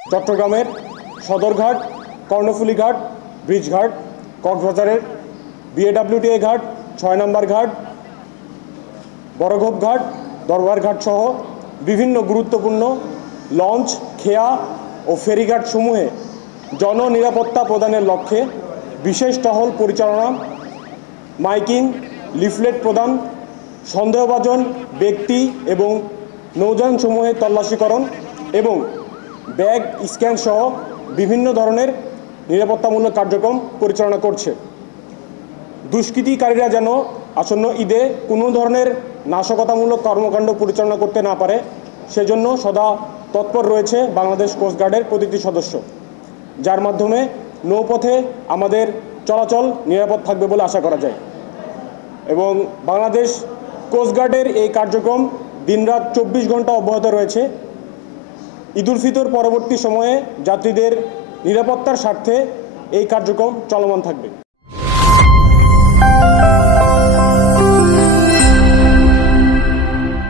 চট্টগ্রামের সদরঘাট, কর্ণফুলী ঘাট, ব্রিজঘাট, কক্সবাজারের বিএডব্লিউটিএ ঘাট, ৬ নম্বর ঘাট, বড়ঘোপ ঘাট, দরবার ঘাট সহ বিভিন্ন গুরুত্বপূর্ণ লঞ্চ, খেয়া ও ফেরিঘাট সমূহে জননিরাপত্তা প্রদানের লক্ষ্যে বিশেষ টহল পরিচালনা, মাইকিং, লিফলেট প্রদান, সন্দেহভাজন ব্যক্তি এবং নৌযানসমূহে তল্লাশিকরণ এবং ব্যাগ স্ক্যান সহ বিভিন্ন ধরনের নিরাপত্তামূলক কার্যক্রম পরিচালনা করছে। দুষ্কৃতিকারীরা যেন আসন্ন ঈদে কোনো ধরনের নাশকতামূলক কর্মকাণ্ড পরিচালনা করতে না পারে, সেজন্য সদা তৎপর রয়েছে বাংলাদেশ কোস্টগার্ডের প্রতিটি সদস্য, যার মাধ্যমে নৌপথে আমাদের চলাচল নিরাপদ থাকবে বলে আশা করা যায়। এবং বাংলাদেশ কোস্টগার্ডের এই কার্যক্রম দিনরাত 24 ঘন্টা অব্যাহত রয়েছে। ঈদ উল ফিতর পরবর্তী সময়ে যাত্রীদের নিরাপত্তার স্বার্থে এই কার্যক্রম চলমান থাকবে।